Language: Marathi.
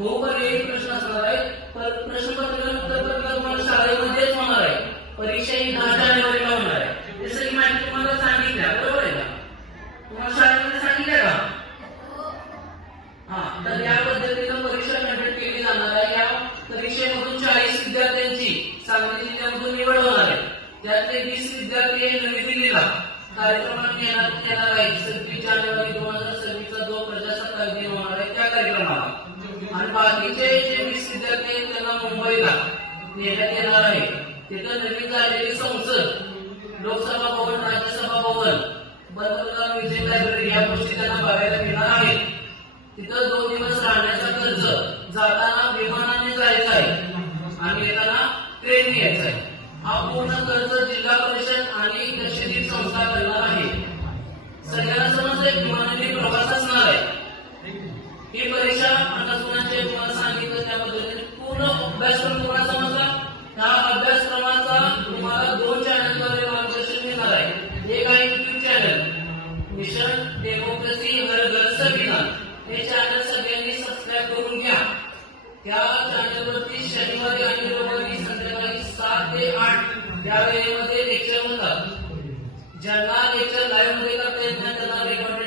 बहुपर्यायी प्रश्न असणार आहे. प्रश्नपत्र तुम्हाला शाळेमध्येच होणार आहे. परीक्षा ही 10 जानेवारीला होणार आहे. हे सगळी माहिती तुम्हाला सांगितल्या, बरोबर आहे का? तुम्हाला शाळेमध्ये सांगितलं का? हा, तर या पद्धतीनं परीक्षा कंडक्ट केली जाणार आहे. या परीक्षेमधून 40 विद्यार्थ्यांची सांगली जिल्ह्यामधून निवड होणार आहे. त्यातले 20 विद्यार्थी नवी दिल्लीला कार्यक्रमात येणार आहेत. 26 जानेवारी 2026 जो प्रजासत्ताक दिन होणार आहे त्या कार्यक्रमाला. आणि बाकीचे जे 20 विद्यार्थी आहेत त्यांना मुंबईला नेण्यात येणार आहे. तिथं नवीन झालेली संसद, लोकसभा भवन, राज्यसभा भवन, पंतप्रधान म्युझियम, लायब्ररी या गोष्टी त्यांना बघायला मिळणार आहेत. तिथं 2 दिवस राहण्याचा खर्च, जाताना विमानाने जायचं आहे आणि येताना ट्रेनने यायचं आहे. हा पूर्ण खर्च जिल्हा परिषद आणि लक्षद्वीप संस्था करणार आहे. सगळ्यांना समजतंय विमानाने प्रवास असणार आहे. ही परीक्षा आता तुम्हाला तुम्हाला सांगितलं त्या पद्धतीने पूर्ण अभ्यासक्रम तुम्हाला समजला. ह्या अभ्यासक्रमाचा तुम्हाला 2 चॅनलद्वारे मार्गदर्शन मिळणार आहे. एक आहे YouTube चॅनल मिशन डेमोक्रेसी हर घर संविधान. हे चॅनल सगळ्यांनी सबस्क्राईब करून घ्या. त्या चॅनलवरती शनिवारी आणि रविवारी संध्याकाळी 7 ते 8 या वेळेमध्ये लेक्चर होतात. ज्यांना लेक्चर लाईव्ह मध्ये करता येत नाही त्यांना रेकॉर्डेड